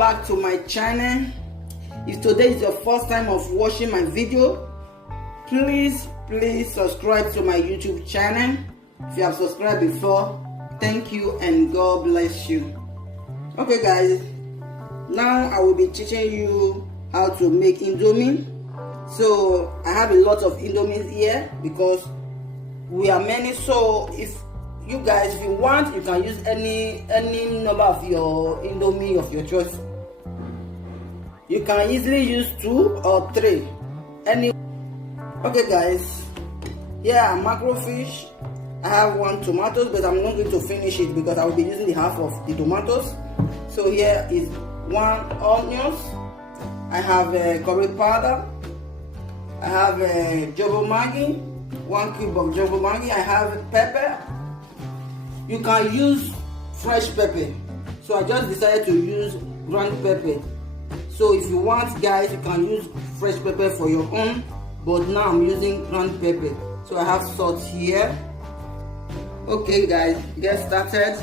back to my channel. If today is your first time of watching my video, please subscribe to my YouTube channel. If you have subscribed before, thank you and God bless you. Okay guys, now I will be teaching you how to make Indomie. So I have a lot of Indomies here because we are many. So if you guys, if you want, you can use any number of your Indomie of your choice. You can easily use 2 or 3. Okay guys, here are macrofish. I have 1 tomatoes, but I'm not going to finish it because I will be using the half of the tomatoes. So here is 1 onions. I have curry powder. I have Jobo Maggi, 1 cube of Jobo Maggi. I have pepper. You can use fresh pepper. So I just decided to use ground pepper. So if you want guys, you can use fresh pepper for your own, but now I'm using ground pepper. So I have salt here. Okay guys, get started.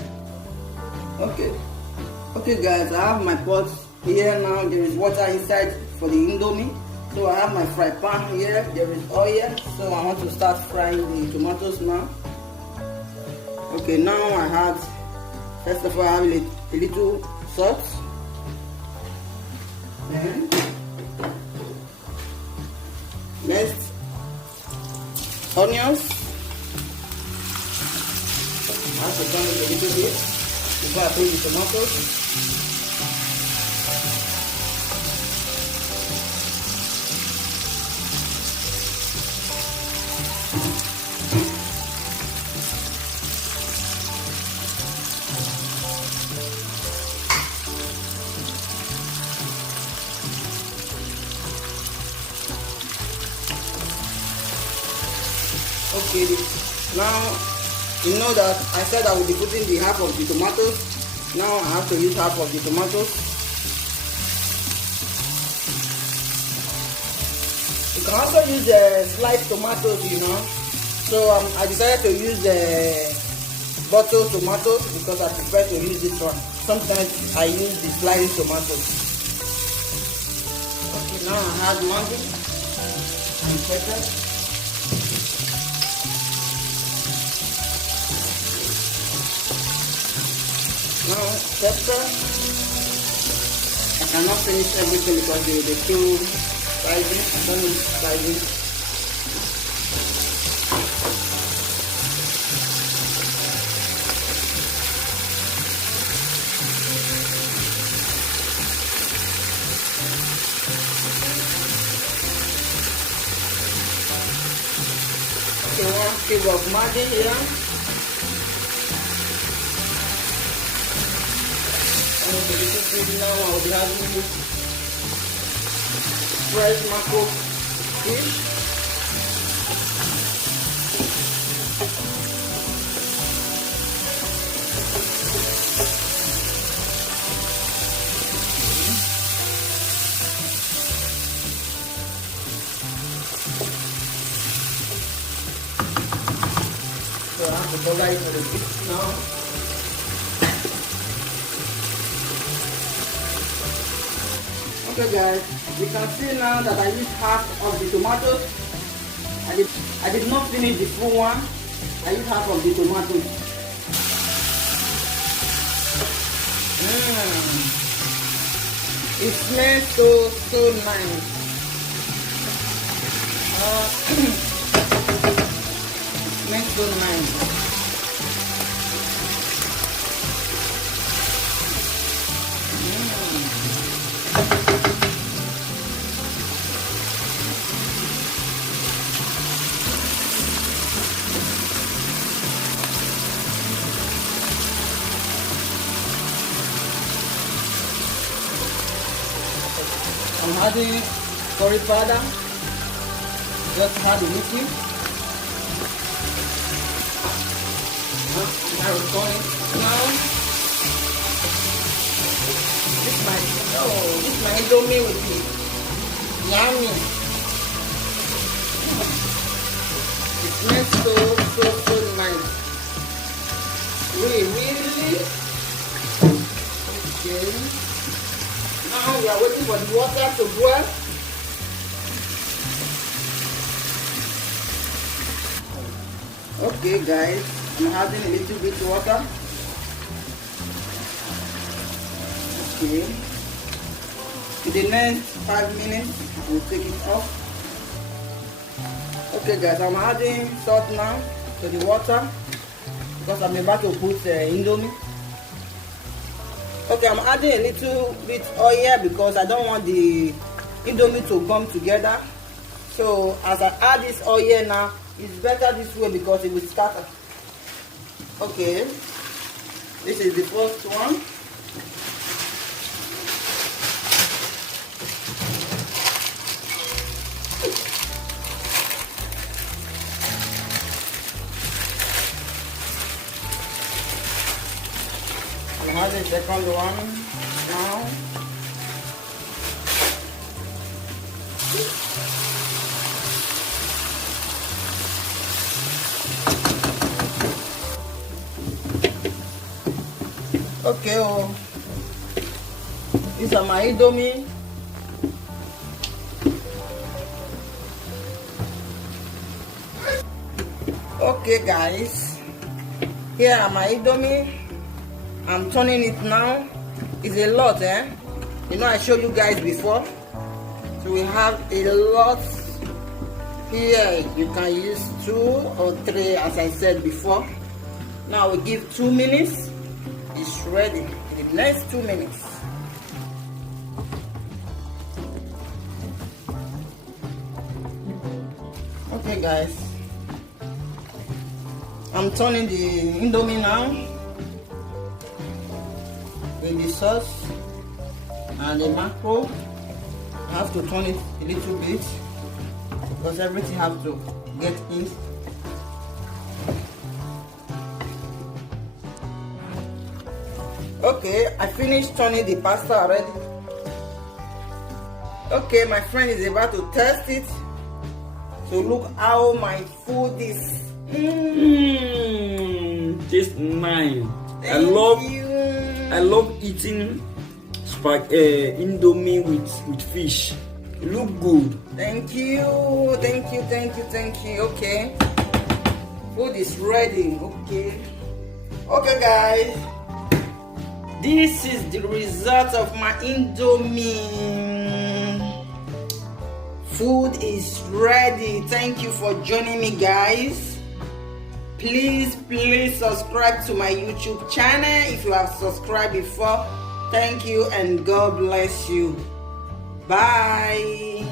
Okay guys, I have my pot here now. There is water inside for the Indomie. So I have my fry pan here. There is oil. So I want to start frying the tomatoes now. Okay, now I have, first of all, I have a little salt. Then next, onions. I have to turn it a little bit before I put the tomatoes. Okay, now you know that I said I will be putting the half of the tomatoes. Now I have to use half of the tomatoes. You can also use sliced tomatoes, you know. So I decided to use bottled tomatoes because I prefer to use this one. Sometimes I use the sliced tomatoes. Okay, now I have Maggi and pepper. Now pepper. I cannot finish everything because they will be too spicy. I don't need spicy. Okay, 1 cube of Maggi here. Now I will be having fresh macro fish. So I have to cover it for the bit now. Okay guys, you can see now that I used half of the tomatoes. I did not finish the full one. I used half of the tomatoes. It smells so nice. It smells so nice. I'm adding curry powder. Just add a little. Now it's going. Now this is my Indomie with me. Yummy. It smells so nice. Really. Okay. we are waiting for the water to boil. Okay guys, I'm adding a little bit of water. Okay. In the next 5 minutes, we'll take it off. Okay guys, I'm adding salt now to the water because I'm about to put Indomie. Okay, I'm adding a little bit oil because I don't want the Indomie to come together. So as I add this oil now, it's better this way because it will scatter. Okay, this is the first one. I have the second one now. Okay, oh, these are my Indomie. Okay guys, here are my Indomie. I'm turning it now. It's a lot, eh? You know I showed you guys before. So we have a lot here. You can use 2 or 3 as I said before. Now we give 2 minutes. It's ready in the next 2 minutes. Okay guys, I'm turning the Indomie now with the sauce and the macro. I have to turn it a little bit because everything have to get in. Okay, I finished turning the pasta already. Okay, my friend is about to test it. So look how my food is. Tastes nice. Thank you. I love eating Indomie with fish. It look good. Thank you. Okay, food is ready. Okay guys, this is the result of my Indomie. Food is ready. Thank you for joining me guys. Please subscribe to my YouTube channel if you have subscribed before. Thank you and God bless you. Bye.